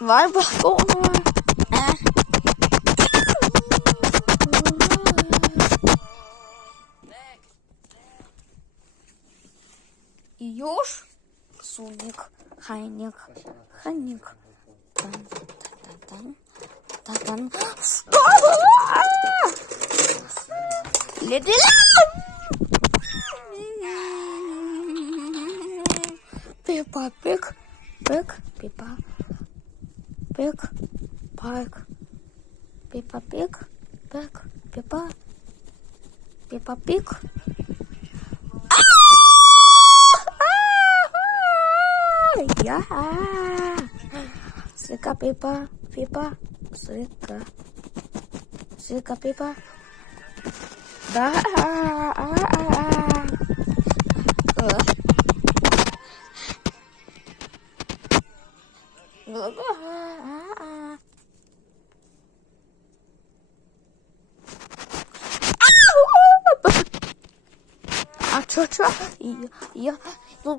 Vai, balcão. Ёж, суник, хайник, хайник. Тан. Пепа, пик, пепа, пик, пайк, пепа, пик, пепа, пик. Я. Слика пепа, слика пепа. Да. А чё? Я... Ну,